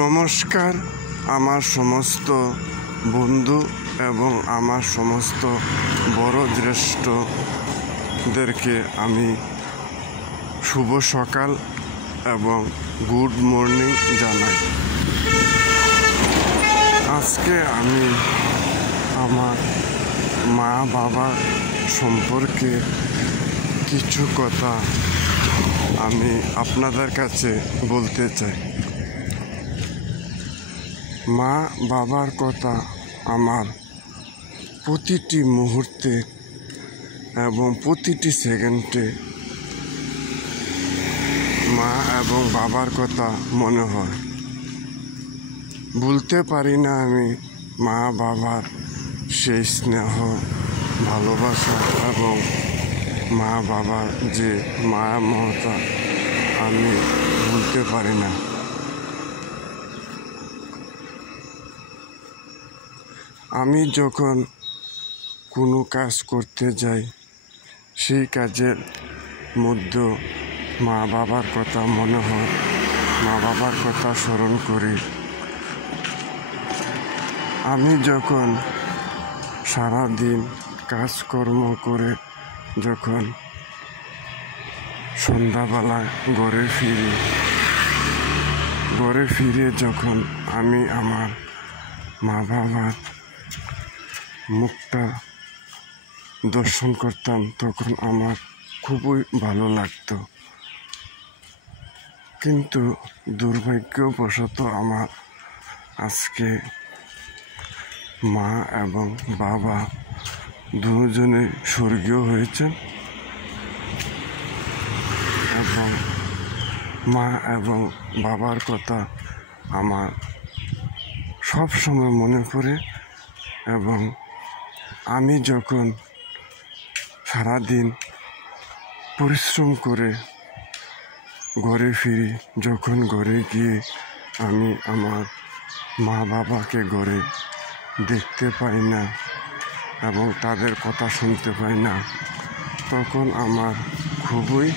নমস্কার আমার সমস্ত বন্ধু এবং আমার সমস্ত বড় জ্যেষ্ঠদেরকে আমি শুভ সকাল এবং গুড মর্নিং জানাই। আজকে আমি আমার মা বাবা সম্পর্কে কিছু কথা আমি আপনাদের কাছে বলতে চাই। মা বাবার কথা আমার প্রতিটি মুহূর্তে এবং প্রতিটি সেকেন্ডে মা এবং বাবার কথা মনে হয়। ভুলতে পারি না আমি মা বাবার সেই স্নেহ, ভালোবাসা এবং মা বাবার যে মায়া মমতা আমি ভুলতে পারি না। আমি যখন কোনো কাজ করতে যাই সেই কাজের মধ্যে মা বাবার কথা মনে হয়, মা বাবার কথা স্মরণ করি। আমি যখন সারাদিন কাজকর্ম করে যখন সন্ধ্যাবেলায় ঘরে ফিরে যখন আমি আমার মা বাবার মুখটা দর্শন করতাম তখন আমার খুবই ভালো লাগতো। কিন্তু দুর্ভাগ্যবশত আমার আজকে মা এবং বাবা দুজনে স্বর্গীয় হয়েছেন এবং মা এবং বাবার কথা আমার সব সময় মনে পড়ে। এবং আমি যখন সারাদিন পরিশ্রম করে ঘরে ফিরি, যখন ঘরে গিয়ে আমি আমার মা বাবাকে ঘরে দেখতে পাই না এবং তাদের কথা শুনতে পাই না, তখন আমার খুবই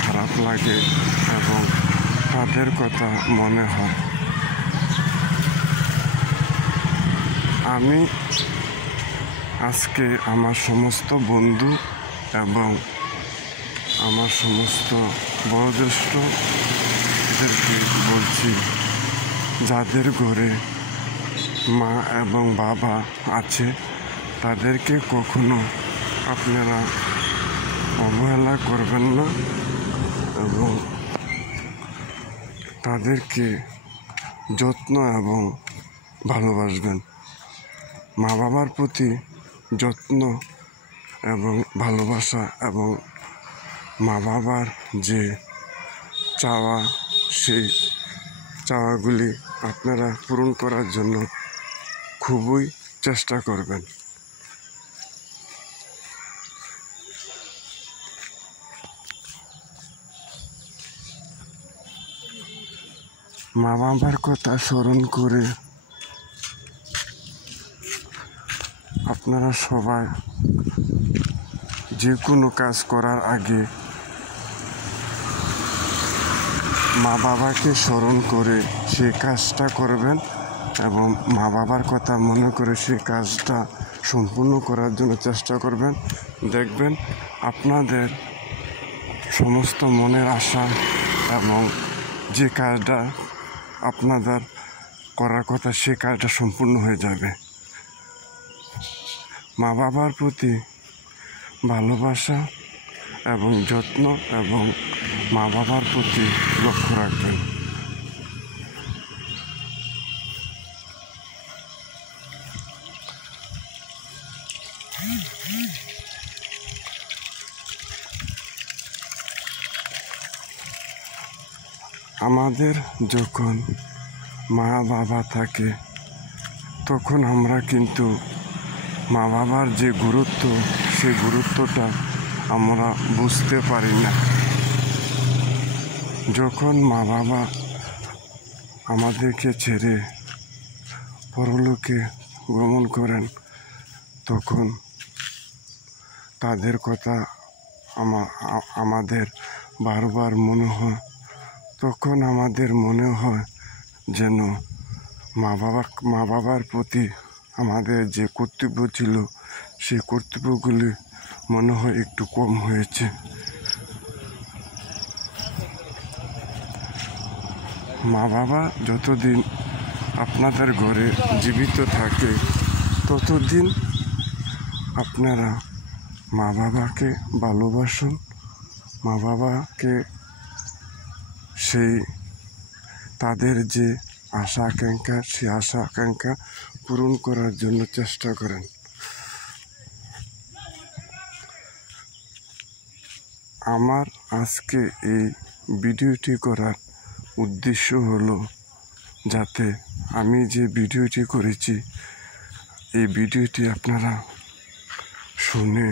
খারাপ লাগে এবং তাদের কথা মনে হয়। আমি আজকে আমার সমস্ত বন্ধু এবং আমার সমস্ত বয়োজ্যেষ্ঠদেরকে বলছি, যাদের ঘরে মা এবং বাবা আছে তাদেরকে কখনো আপনারা অবহেলা করবেন না এবং তাদেরকে যত্ন এবং ভালোবাসবেন। মা বাবার প্রতি যত্ন এবং ভালোবাসা এবং মা বাবার যে চাওয়া, সেই চাওয়াগুলি আপনারা পূরণ করার জন্য খুবই চেষ্টা করবেন। মা বাবার কথা স্মরণ করে আপনারা সবাই যে কোনো কাজ করার আগে মা বাবাকে স্মরণ করে সেই কাজটা করবেন এবং মা বাবার কথা মনে করে সেই কাজটা সম্পূর্ণ করার জন্য চেষ্টা করবেন। দেখবেন আপনাদের সমস্ত মনের আশা এবং যে কাজটা আপনাদের করার কথা সেই কাজটা সম্পূর্ণ হয়ে যাবে। মা বাবার প্রতি ভালোবাসা এবং যত্ন এবং মা বাবার প্রতি লক্ষ্য রাখবেন। আমাদের যখন মা বাবা থাকে তখন আমরা কিন্তু মা বাবার যে গুরুত্ব, সেই গুরুত্বটা আমরা বুঝতে পারি না। যখন মা বাবা আমাদেরকে ছেড়ে পরলোকে গমন করেন তখন তাদের কথা আমাদের বারবার মনে হয়। তখন আমাদের মনে হয় যেন মা বাবার প্রতি আমাদের যে কর্তব্য ছিল সেই কর্তব্যগুলি মনে হয় একটু কম হয়েছে। মা বাবা যতদিন আপনাদের ঘরে জীবিত থাকে ততদিন আপনারা মা বাবাকে ভালোবাসুন, মা বাবাকে সেই তাদের যে আশা আকাঙ্ক্ষা সেই আশা আকাঙ্ক্ষা পূরণ করার জন্য চেষ্টা করেন। আমার আজকে এই ভিডিওটি করার উদ্দেশ্য হলো যাতে আমি যে ভিডিওটি করেছি এই ভিডিওটি আপনারা শুনে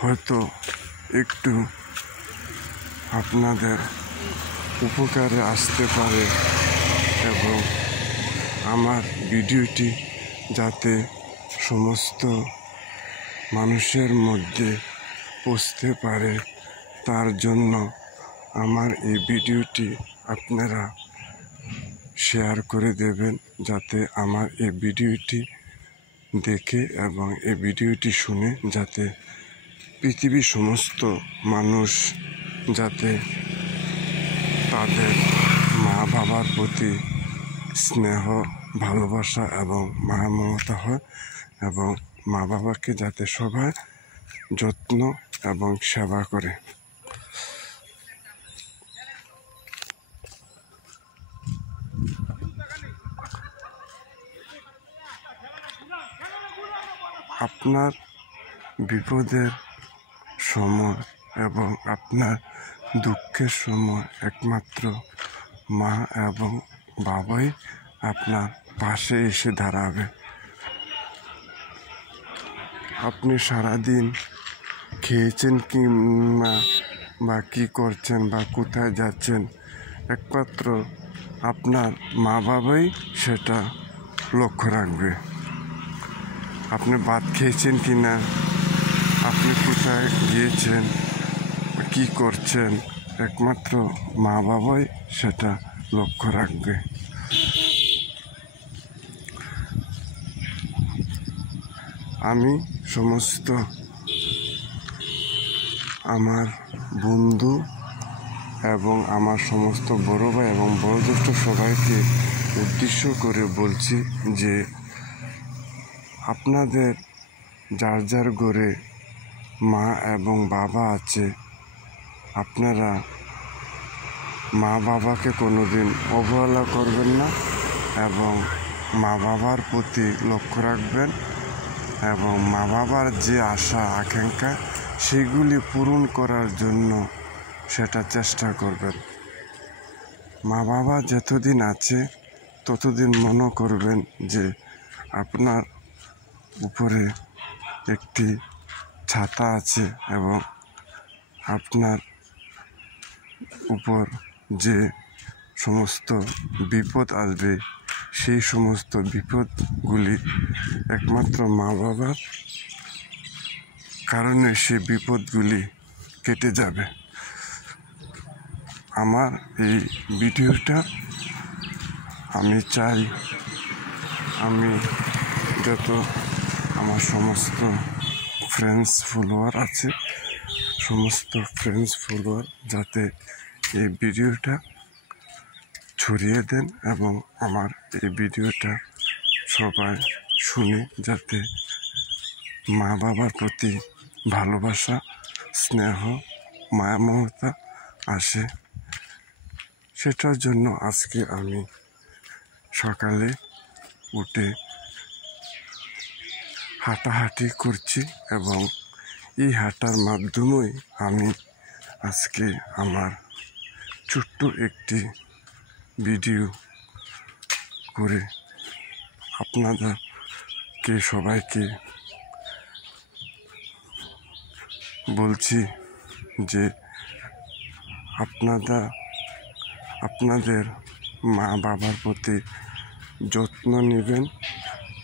হয়তো একটু আপনাদের উপকারে আসতে পারে এবং আমার ভিডিওটি যাতে সমস্ত মানুষের মধ্যে পৌঁছতে পারে তার জন্য আমার এই ভিডিওটি আপনারা শেয়ার করে দেবেন, যাতে আমার এই ভিডিওটি দেখে এবং এই ভিডিওটি শুনে যাতে পৃথিবীর সমস্ত মানুষ যাতে তাদের মা বাবার প্রতি স্নেহ ভালোবাসা এবং মায়া মমতা হয় এবং মা বাবাকে যাতে সবাই যত্ন এবং সেবা করে। আপনার বিপদের সময় এবং আপনার দুঃখের সময় একমাত্র মা এবং বাবাই আপনার পাশে এসে দাঁড়াবে। আপনি সারাদিন খেয়েছেন কি না বা কী করছেন বা কোথায় যাচ্ছেন একমাত্র আপনার মা বাবাই সেটা লক্ষ্য রাখবে। আপনি ভাত খেয়েছেন কি না, আপনি কোথায় গিয়েছেন, কি করছেন একমাত্র মা বাবাই সেটা লক্ষ্য রাখবে। আমি সমস্ত আমার বন্ধু এবং আমার সমস্ত বড় ভাই এবং বয়োজ্যেষ্ঠ সবাইকে উদ্দেশ্য করে বলছি যে আপনাদের যার যার ঘরে মা এবং বাবা আছে আপনারা মা বাবাকে কোনোদিন অবহেলা করবেন না এবং মা বাবার প্রতি লক্ষ্য রাখবেন এবং মা বাবার যে আশা আকাঙ্ক্ষা সেগুলি পূরণ করার জন্য সেটা চেষ্টা করবেন। মা বাবা যতদিন আছে ততদিন মনে করবেন যে আপনার উপরে একটি ছাতা আছে এবং আপনার উপর যে সমস্ত বিপদ আসবে সেই সমস্ত বিপদগুলি একমাত্র মা বাবার কারণে সেই বিপদগুলি কেটে যাবে। আমার এই ভিডিওটা আমি চাই আমি যত আমার সমস্ত ফ্রেন্ডস ফলোয়ার আছে সমস্ত ফ্রেন্ডস ফলোয়ার যাতে এই ভিডিওটা ছড়িয়ে দেন এবং আমার এই ভিডিওটা সবাই শুনে যাতে মা বাবার প্রতি ভালোবাসা স্নেহ মায়া মমতা আসে। সেটার জন্য আজকে আমি সকালে উঠে হাঁটাহাঁটি করছি এবং এই হাঁটার মাধ্যমেই আমি আজকে আমার ছোট্ট একটি ভিডিও করে আপনাদেরকে সবাইকে বলছি যে আপনাদের মা বাবার প্রতি যত্ন নেবেন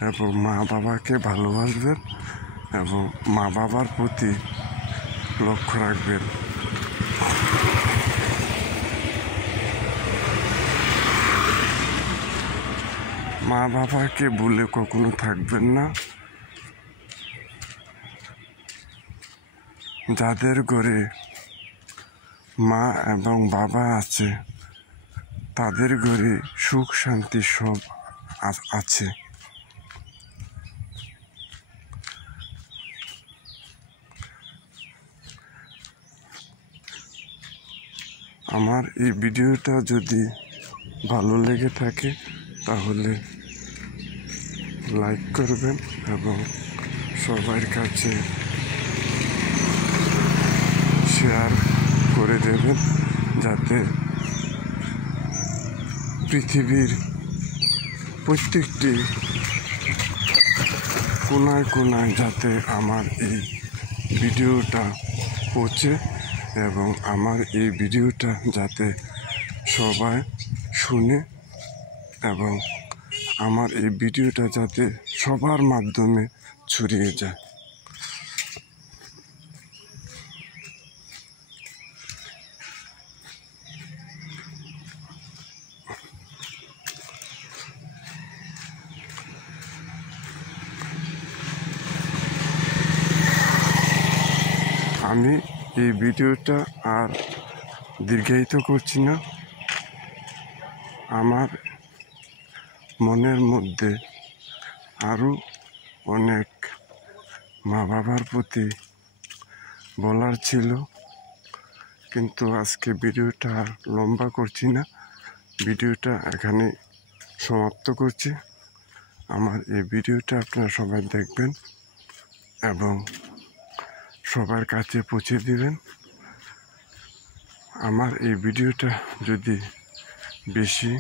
এবং মা বাবাকে ভালোবাসবেন এবং মা বাবার প্রতি লক্ষ্য রাখবেন। মা বাবাকে ভুলে কখনো থাকবেন না। যাদের ঘরে মা এবং বাবা আছে তাদের ঘরে সুখ শান্তি সব আছে। আমার এই ভিডিওটা যদি ভালো লেগে থাকে তাহলে লাইক করবেন এবং সবার কাছে শেয়ার করে দেবেন, যাতে পৃথিবীর প্রত্যেকটি কোনায় কোনায় যাতে আমার এই ভিডিওটা পৌঁছে এবং আমার এই ভিডিওটা যাতে সবাই শুনে এবং আমার এই ভিডিওটা যাতে সবার মাধ্যমে ছড়িয়ে যায়। আমি এই ভিডিওটা আর দীর্ঘায়িত করছি না। আমার মনের মধ্যে আরও অনেক মা বাবার প্রতি বলার ছিল, কিন্তু আজকে ভিডিওটা আর লম্বা করছি না, ভিডিওটা এখানে সমাপ্ত করছি। আমার এই ভিডিওটা আপনারা সবাই দেখবেন এবং সবার কাছে পৌঁছে দিবেন। আমার এই ভিডিওটা যদি বেশি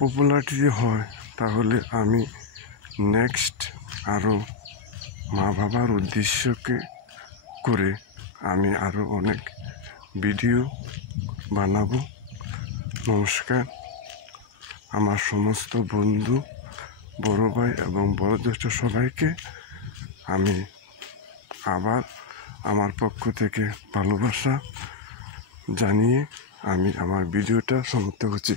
পপুলারিটি হয় তাহলে আমি নেক্সট আরও মা বাবার উদ্দেশ্যকে করে আমি আরও অনেক ভিডিও বানাবো। নমস্কার। আমার সমস্ত বন্ধু, বড় ভাই এবং বড় জ্যেষ্ঠ সবাইকে আমি আবার আমার পক্ষ থেকে ভালোবাসা জানিয়ে আমি আমার ভিডিওটা সমাপ্ত করছি।